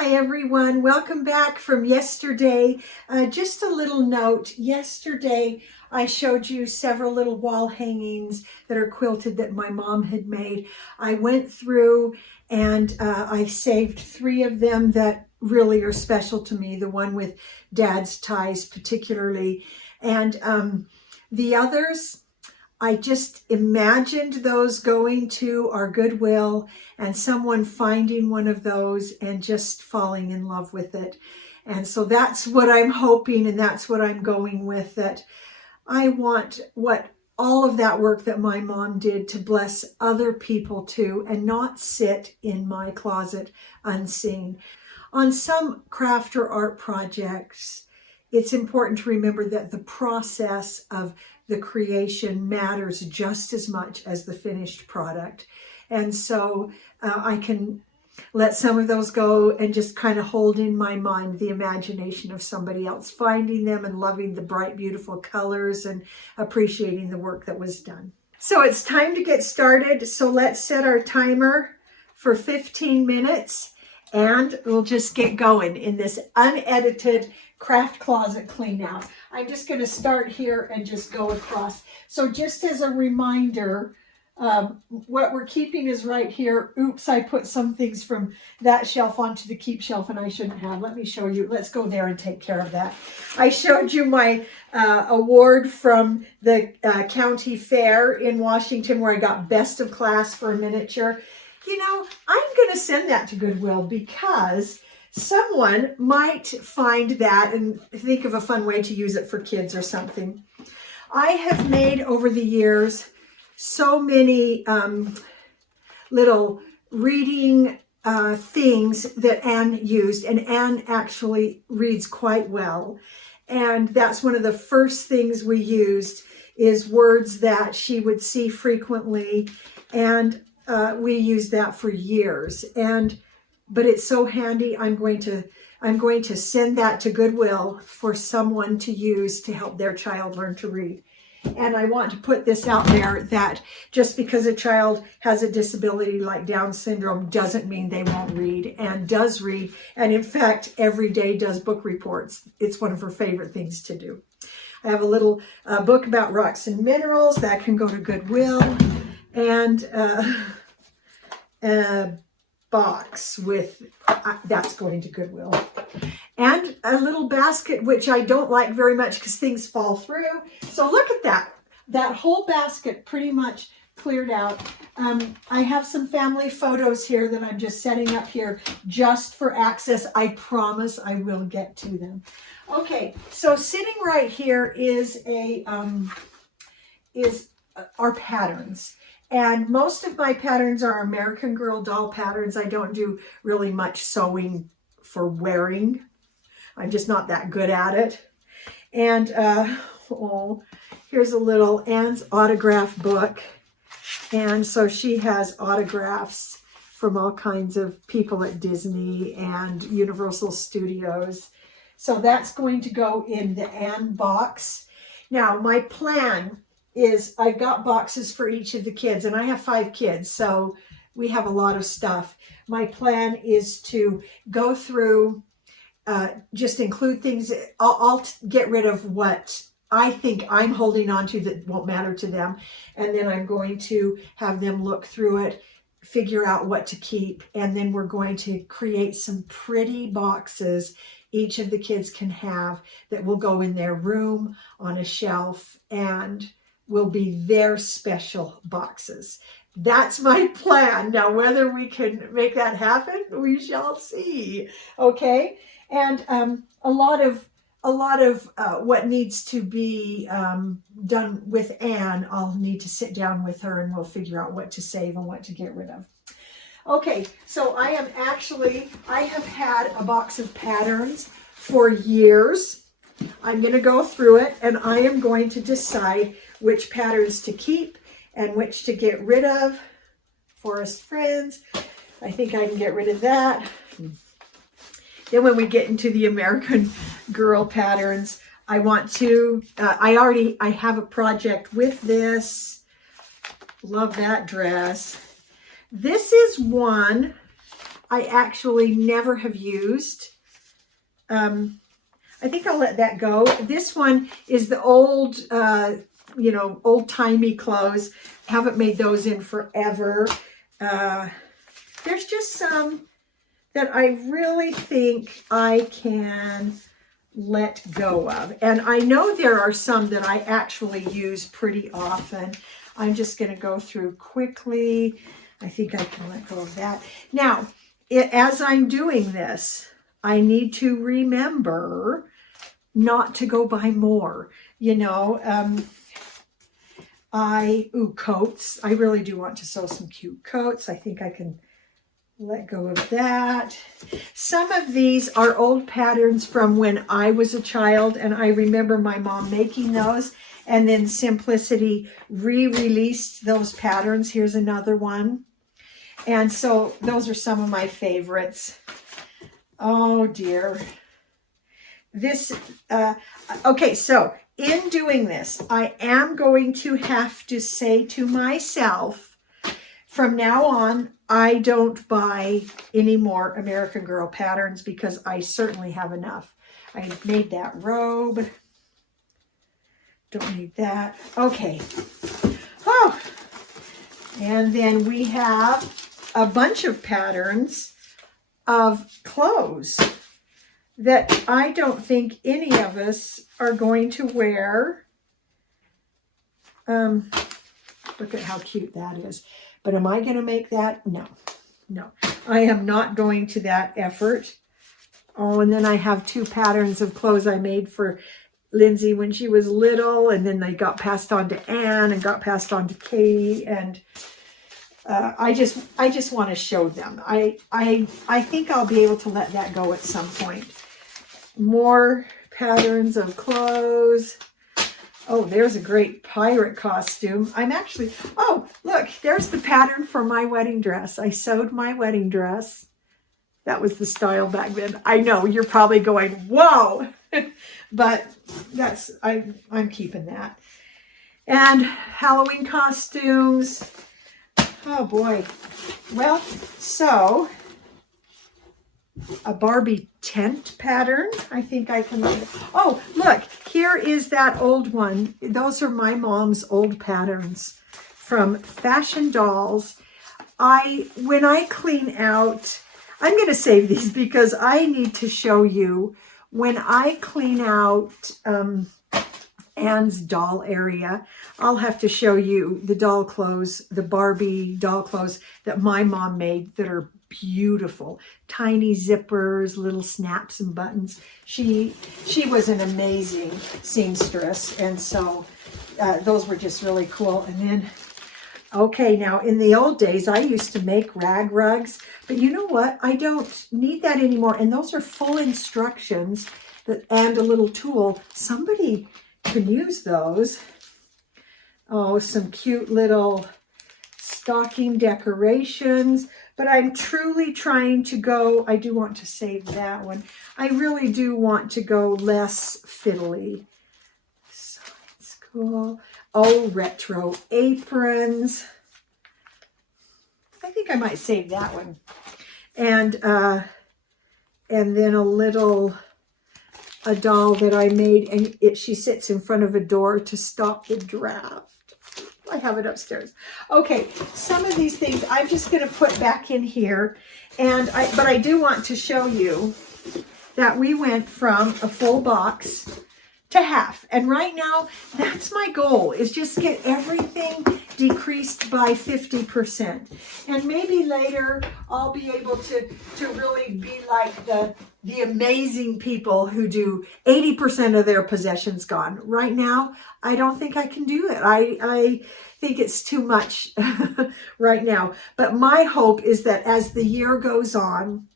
Hi everyone, welcome back from yesterday. Just a little note, yesterday I showed you several little wall hangings that are quilted that my mom had made. I went through and I saved 3 of them that really are special to me, the one with Dad's ties particularly, and the others, I just imagined those going to our Goodwill and someone finding one of those and just falling in love with it. And so that's what I'm hoping, and that's what I'm going with, that I want what all of that work that my mom did to bless other people too, and not sit in my closet unseen. On some craft or art projects, it's important to remember that the process of the creation matters just as much as the finished product. And so I can let some of those go and just kind of hold in my mind the imagination of somebody else finding them and loving the bright, beautiful colors and appreciating the work that was done. So it's time to get started. So let's set our timer for 15 minutes and we'll just get going in this unedited craft closet clean out. I'm just going to start here and just go across. So just as a reminder, what we're keeping is right here. Oops, I put some things from that shelf onto the keep shelf and I shouldn't have. Let me show you. Let's go there and take care of that. I showed you my award from the county fair in Washington where I got best of class for a miniature. You know, I'm going to send that to Goodwill because someone might find that and think of a fun way to use it for kids or something. I have made over the years so many little reading things that Anne used, and Anne actually reads quite well. And that's one of the first things we used is words that she would see frequently, and we used that for years. But it's so handy. I'm going to send that to Goodwill for someone to use to help their child learn to read. And I want to put this out there that just because a child has a disability like Down syndrome doesn't mean they won't read. Anne does read, and in fact, every day does book reports. It's one of her favorite things to do. I have a little book about rocks and minerals that can go to Goodwill, and box with that's going to Goodwill, and a little basket which I don't like very much because things fall through. So look at that whole basket pretty much cleared out. I have some family photos here that I'm just setting up here just for access. I promise I will get to them. Okay, so sitting right here is our patterns. And most of my patterns are American Girl doll patterns. I don't do really much sewing for wearing. I'm just not that good at it. And here's a little Anne's autograph book. And so she has autographs from all kinds of people at Disney and Universal Studios. So that's going to go in the Anne box. Now, my plan is I've got boxes for each of the kids, and I have 5 kids, so we have a lot of stuff. My plan is to go through, just include things. I'll get rid of what I think I'm holding on to that won't matter to them, and then I'm going to have them look through it, figure out what to keep, and then we're going to create some pretty boxes each of the kids can have that will go in their room on a shelf and will be their special boxes. That's my plan. Now, whether we can make that happen, we shall see. Okay, and a lot of what needs to be done with Anne, I'll need to sit down with her and we'll figure out what to save and what to get rid of. Okay, so I have had a box of patterns for years. I'm going to go through it and I am going to decide which patterns to keep and which to get rid of. Forest Friends, I think I can get rid of that. Then when we get into the American Girl patterns, I want to, I have a project with this. Love that dress. This is one I actually never have used. I think I'll let that go. This one is the old, you know, old-timey clothes. Haven't made those in forever. There's just some that I really think I can let go of. And I know there are some that I actually use pretty often. I'm just going to go through quickly. I think I can let go of that. Now, as I'm doing this, I need to remember not to go buy more. You know, coats. I really do want to sew some cute coats. I think I can let go of that. Some of these are old patterns from when I was a child, and I remember my mom making those, and then Simplicity re-released those patterns. Here's another one. And so those are some of my favorites. Oh dear. This, okay, so in doing this, I am going to have to say to myself, from now on, I don't buy any more American Girl patterns because I certainly have enough. I made that robe. Don't need that. Okay. Oh, and then we have a bunch of patterns of clothes that I don't think any of us are going to wear. Look at how cute that is. But am I going to make that? No, no. I am not going to that effort. Oh, and then I have two patterns of clothes I made for Lindsay when she was little, and then they got passed on to Anne and got passed on to Katie, and I just want to show them. I think I'll be able to let that go at some point. More patterns of clothes. Oh, there's a great pirate costume. I'm actually, oh, look, there's the pattern for my wedding dress. I sewed my wedding dress. That was the style back then. I know, you're probably going, whoa, but that's, I'm keeping that. And Halloween costumes. Oh boy. Well, so a Barbie tent pattern. I think I can. Oh, look, here is that old one. Those are my mom's old patterns from Fashion Dolls. When I clean out, I'm going to save these because I need to show you when I clean out Anne's doll area. I'll have to show you the doll clothes, the Barbie doll clothes that my mom made that are beautiful. Tiny zippers, little snaps and buttons. She was an amazing seamstress, and so those were just really cool. And then, okay, now in the old days, I used to make rag rugs, but you know what? I don't need that anymore. And those are full instructions and a little tool. Somebody can use those. Oh, some cute little stocking decorations. But I'm truly trying to go, I do want to save that one. I really do want to go less fiddly. Science school. Oh, retro aprons. I think I might save that one. And then a doll that I made, and she sits in front of a door to stop the draft. I have it upstairs. Okay, some of these things I'm just going to put back in here, but I do want to show you that we went from a full box to half, and right now that's my goal, is just get everything decreased by 50%, and maybe later I'll be able to really be like the amazing people who do 80% of their possessions gone. Right now, I don't think I can do it. I think it's too much right now. But my hope is that as the year goes on,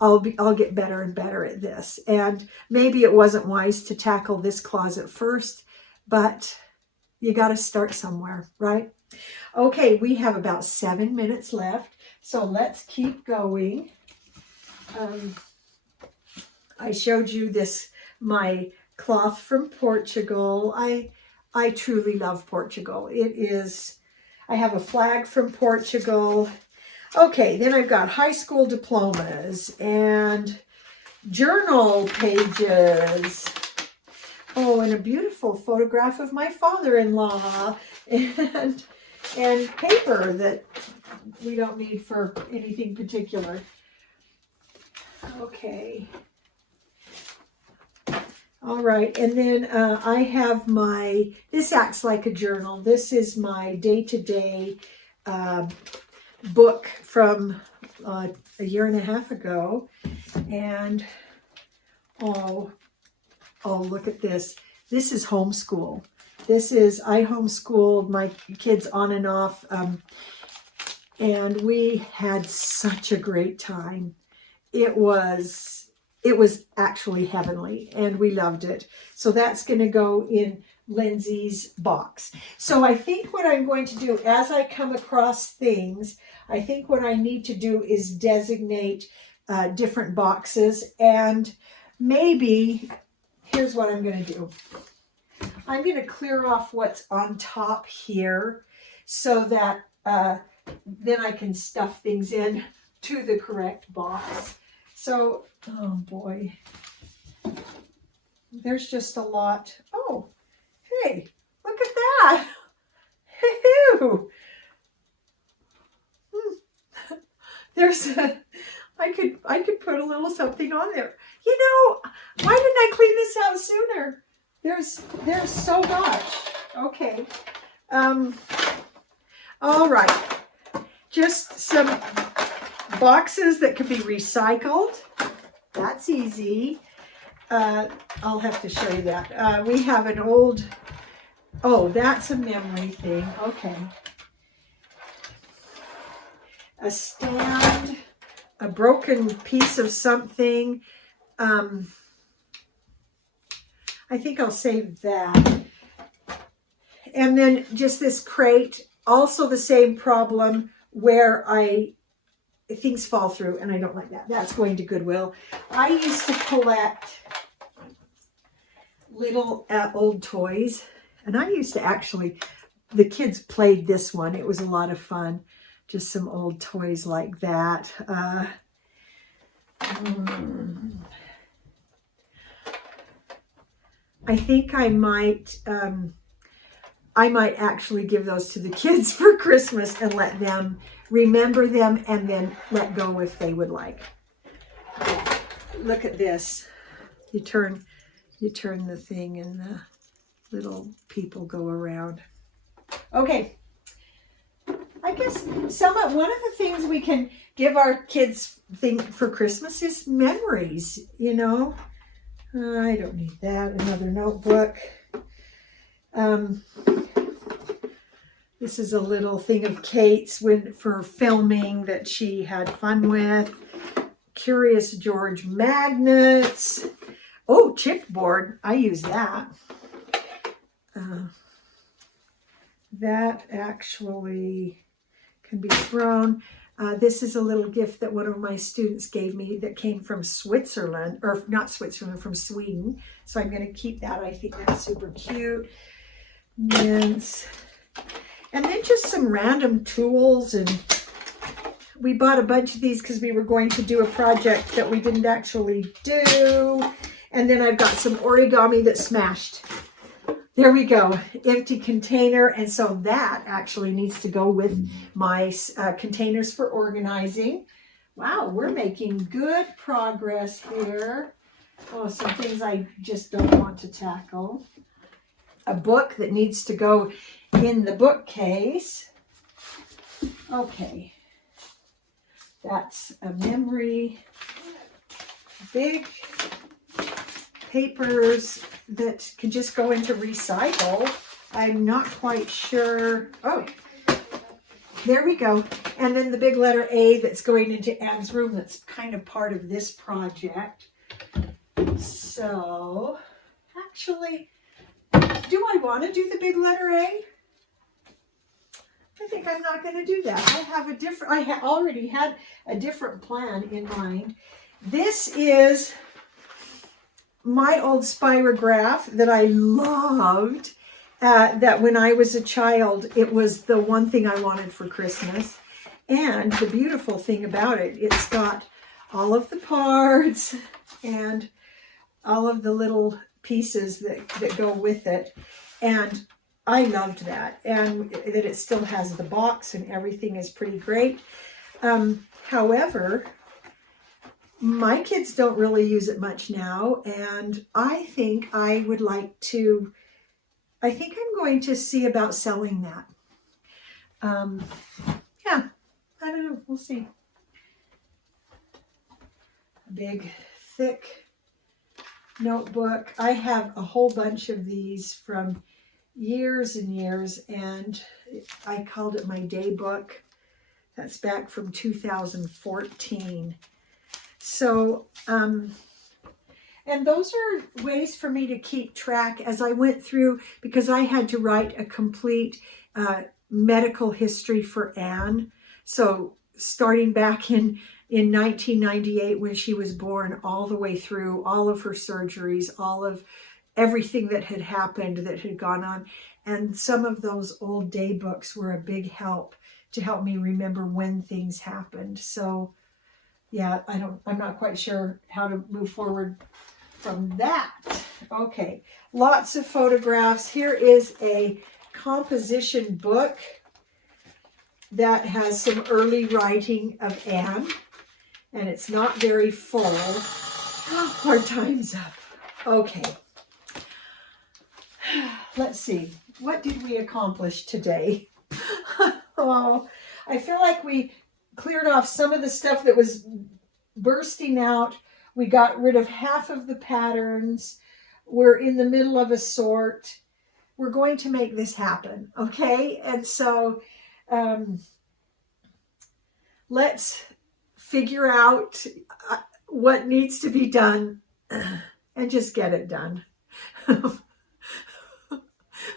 I'll get better and better at this. And maybe it wasn't wise to tackle this closet first, but you got to start somewhere, right? Okay, we have about 7 minutes left, so let's keep going. I showed you my cloth from Portugal. I truly love Portugal. I have a flag from Portugal. Okay, then I've got high school diplomas and journal pages. Oh, and a beautiful photograph of my father-in-law and paper that we don't need for anything particular. Okay. All right, and then I have this acts like a journal. This is my day-to-day book from a year and a half ago. And, oh, look at this. This is homeschool. I homeschooled my kids on and off, and we had such a great time. It was actually heavenly, and we loved it. So that's going to go in Lindsay's box. So I think what I'm going to do as I come across things, I think what I need to do is designate different boxes, and maybe here's what I'm going to do. I'm going to clear off what's on top here so that then I can stuff things in to the correct box. So, oh boy, there's just a lot. Oh, hey, look at that. Hey-hoo. I could put a little something on there. You know, why didn't I clean this out sooner? There's so much. Okay. All right. Just some boxes that could be recycled. That's easy. I'll have to show you that. We have an old, oh, that's a memory thing. Okay. A stand, a broken piece of something. I think I'll save that. And then just this crate, also the same problem where things fall through, and I don't like that. That's going to Goodwill. I used to collect little old toys, and I used to actually, the kids played this one. It was a lot of fun. Just some old toys like that. I think I might actually give those to the kids for Christmas and let them remember them and then let go if they would like. Look at this. You turn the thing and the little people go around. Okay. I guess one of the things we can give our kids for Christmas is memories, you know. I don't need that. Another notebook. This is a little thing of Kate's for filming that she had fun with. Curious George magnets. Oh, chipboard. I use that. That actually can be thrown. This is a little gift that one of my students gave me that came from Switzerland, or not Switzerland, from Sweden. So I'm going to keep that. I think that's super cute. Mints. And then just some random tools. And we bought a bunch of these because we were going to do a project that we didn't actually do. And then I've got some origami that smashed. There we go, empty container. And so that actually needs to go with my containers for organizing. Wow, we're making good progress here. Oh, some things I just don't want to tackle. A book that needs to go in the bookcase. Okay, that's a memory. Big papers that can just go into recycle. I'm not quite sure. Oh, there we go. And then the big letter A that's going into Anne's room that's kind of part of this project. So, actually, do I want to do the big letter A? I think I'm not going to do that. I already had a different plan in mind. This is my old spirograph that I loved, that when I was a child, it was the one thing I wanted for Christmas. And the beautiful thing about it, it's got all of the parts and all of the little pieces that go with it. And I loved that. And that it still has the box and everything is pretty great. However, my kids don't really use it much now. And I think I would like to, I think I'm going to see about selling that. Yeah, I don't know. We'll see. A big, thick notebook. I have a whole bunch of these from years and years, and I called it my day book. That's back from 2014. So, and those are ways for me to keep track as I went through, because I had to write a complete medical history for Anne. So starting back in 1998 when she was born, all the way through all of her surgeries, all of everything that had happened, that had gone on. And some of those old day books were a big help to help me remember when things happened. So yeah, I'm not quite sure how to move forward from that. Okay, lots of photographs. Here is a composition book that has some early writing of Anne, and it's not very full. Our time's up. Okay. Let's see. What did we accomplish today? Oh, I feel like we cleared off some of the stuff that was bursting out. We got rid of half of the patterns. We're in the middle of a sort. We're going to make this happen, okay? And so let's figure out what needs to be done and just get it done.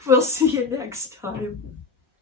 We'll see you next time.